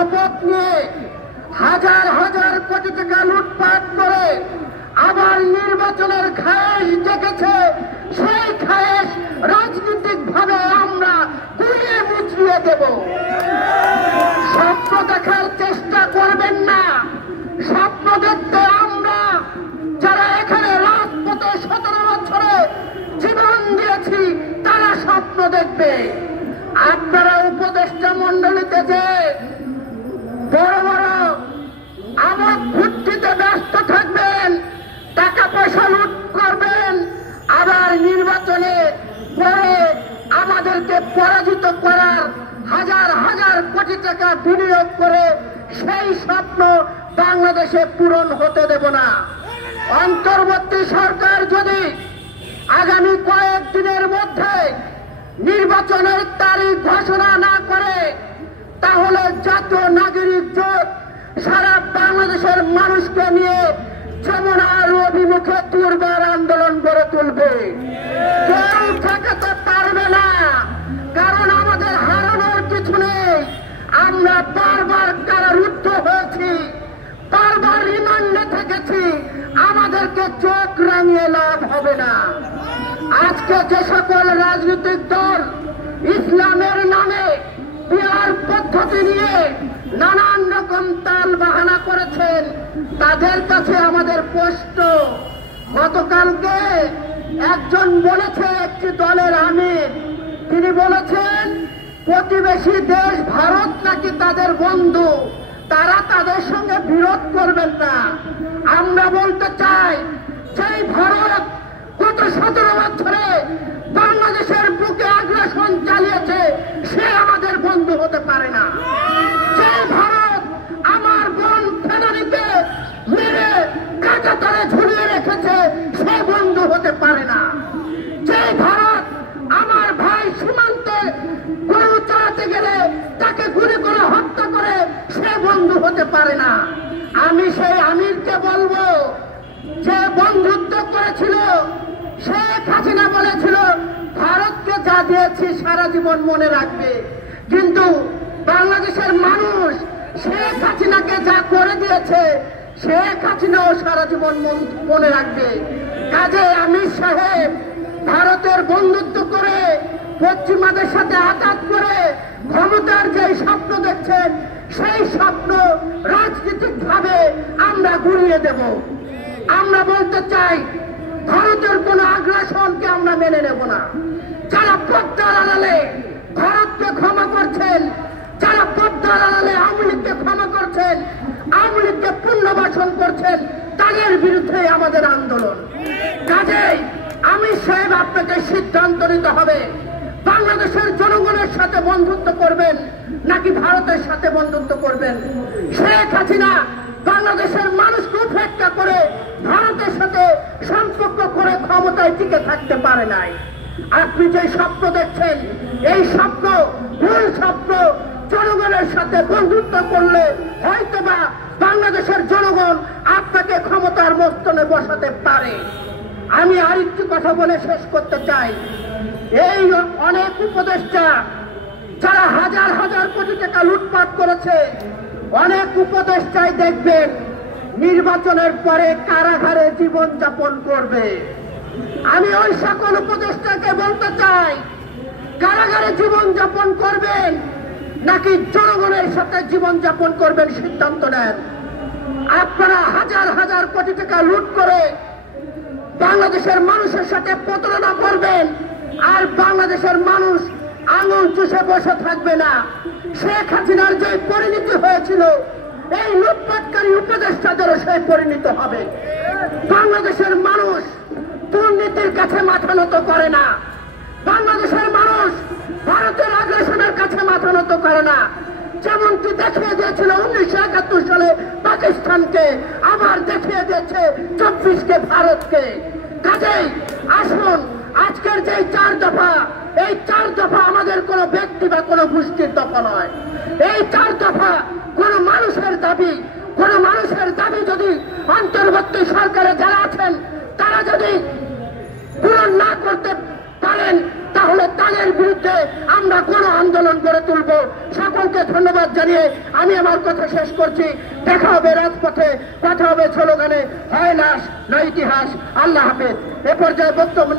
শপথ নিয়ে হাজার হাজার কোটি টাকা লুটপাট করে আবার নির্বাচনের খায়েশ জেগেছে। সেই খায়েশ রাজনৈতিক ভাবে আমরা গুলিয়ে মুচড়িয়ে দেব। স্বপ্ন দেখার চেষ্টা করবেন না। স্বপ্ন দেখতে আমরা যারা এখানে রাজপথে 17 বছরে জীবন দিয়েছি তারা স্বপ্ন দেখবে। আপনারা উপদেষ্টা মন্ডলীতে যে বড় বড় আমোদ ফুর্তিতে ব্যস্ত থাকবেন, টাকা পয়সা লুট করবেন, আবার নির্বাচনে পরে আমাদেরকে পরাজিত করার হাজার হাজার কোটি টাকা বিনিয়োগ করে সেই স্বপ্ন বাংলাদেশে পূরণ হতে দেব না। অন্তর্বর্তী সরকার যদি আগামী কয়েকদিনের মধ্যে নির্বাচনের তারিখ ঘোষণা না করে তাহলে জাতীয় নাগরিক জোট সারা বাংলাদেশের মানুষকে নিয়ে যমুনার অভিমুখে দুর্বার আন্দোলন গড়ে তুলবে। কেউ ঠেকাতে পারবে না, কারণ আমাদের হারানোর কিছু নেই। আমরা বারবার কারারুদ্ধ হয়েছি, বারবার রিমান্ডে থেকেছি, আমাদেরকে চোখ রাঙিয়ে লাভ হবে না। আজকে যে সকল রাজনৈতিক দল ইসলামের নামে বিয়ার পদ্ধতি নিয়ে নানান রকম তাল বাহানা করেছেন তাদের কাছে আমাদের প্রশ্ন। গতকালকে একজন বলেছে, একটি দলের আমির, তিনি বলেছেন প্রতিবেশী দেশ ভারত নাকি তাদের বন্ধু, তারা তাদের সঙ্গে বিরোধ করবেন না। আমরা বলতে চাই সেই ভারত গত 17 বছরে বাংলাদেশের বুকে আগ্রাসন চালিয়েছে, সে আমাদের বন্ধু হতে পারে না। যে ভারত আমার বোন ফেনারিকে মেরে কাঁটাতারে ঝুলিয়ে রেখেছে সে বন্ধু হতে পারে না। যে ভারত আমার ভাই সীমান্তে গরু চড়াতে গেলে তাকে গুলি করে হত্যা করে সে বন্ধু হতে পারে না। আমি সেই আমিরকে বলবো, যে বন্ধুত্ব করেছিল শেখ হাসিনা বলেছিল ভারতকে যা দিয়েছি সারা জীবন মনে রাখবে, কিন্তু বাংলাদেশের মানুষ শেখ হাসিনাকে যা করে দিয়েছে শেখ হাসিনাও সারা জীবন মনে রাখবে। কাজে আমির সাহেব ভারতের বন্ধুত্ব করে পশ্চিমাদের সাথে আঘাত করে ক্ষমতার যে স্বপ্ন দেখছেন সেই স্বপ্ন রাজনৈতিক ভাবে আমরা গুলিয়ে দেব। আমরা বলতে চাই ভারতের কোন আগ্রাসনকে আমরা মেনে নেব না। যারা পদ্মার আড়ালে ভারতকে ক্ষমা করছেন, যারা পদ্মার আড়ালে আওয়ামী লীগকে ক্ষমা করছেন, আওয়ামী লীগকে পুনর্বাসন করছেন, তাদের বিরুদ্ধে আমাদের আন্দোলন। কাজেই আমির সাহেব আপনাকে সিদ্ধান্ত নিতে হবে, বাংলাদেশের জনগণের সাথে বন্ধুত্ব করবেন নাকি ভারতের সাথে বন্ধুত্ব করবেন। শেখ হাসিনা বাংলাদেশের মানুষকে উপেক্ষা করে ভারতের সাথে সম্পর্ক করে ক্ষমতায় টিকে থাকতে পারে নাই। আপনি যে স্বপ্ন দেখছেন এই স্বপ্ন ভুল স্বপ্ন। জনগণের সাথে বন্ধুত্ব করলে হয়তোবা বাংলাদেশের জনগণ আপনাকে ক্ষমতার মস্তনে বসাতে পারে। আমি আরেকটি কথা বলে শেষ করতে চাই, এই অনেক উপদেষ্টা যারা হাজার হাজার কোটি টাকা লুটপাট করেছে, অনেক উপদেষ্টাই দেখবেন নির্বাচনের পরে কারাগারে জীবন যাপন করবে। আমি ওই সকল উপদেষ্টাকে বলতে চাই, কারাগারে জীবন যাপন করবেন নাকি জনগণের সাথে জীবন যাপন করবেন সিদ্ধান্ত নেন। আপনারা হাজার হাজার কোটি টাকা লুট করে বাংলাদেশের মানুষের সাথে প্রতারণা করবেন, আর বাংলাদেশের মানুষ আঙুল চুষে বসে থাকবে না। শেখ হাসিনার যে পরিণতি হয়েছিল এই লুটপাটকারী উপদেষ্টাদেরও সেই পরিণত হবে। বাংলাদেশের মানুষ দুর্নীতির কাছে মাথা নত করে না, বাংলাদেশের মানুষ ভারতের আগ্রাসনের কাছে মাথা নত করে না। যেমনটি দেখিয়ে দিয়েছিল 1971 সালে পাকিস্তানকে, আবার দেখিয়ে দিয়েছে 24কে ভারতকে। কাজেই আসুন, আজকের যে 4 দফা, এই 4 দফা আমাদের কোনো ব্যক্তি বা কোনো গোষ্ঠীর দফা নয়। এই 4 দফা কোন মানুষের দাবি। কোন মানুষের দাবি যদি অন্তর্বর্তী সরকারে যারা আছেন তারা যদি পূরণ না করতে পারেন তাহলে তাদের বিরুদ্ধে আমরা কোন আন্দোলন গড়ে তুলব। সকলকে ধন্যবাদ জানিয়ে আমি আমার কথা শেষ করছি। দেখা হবে রাজপথে, কথা হবে স্লোগানে, হয় লাশ নয় ইতিহাস। আল্লাহ হাফেজ। এ পর্যায়ে বক্তব্য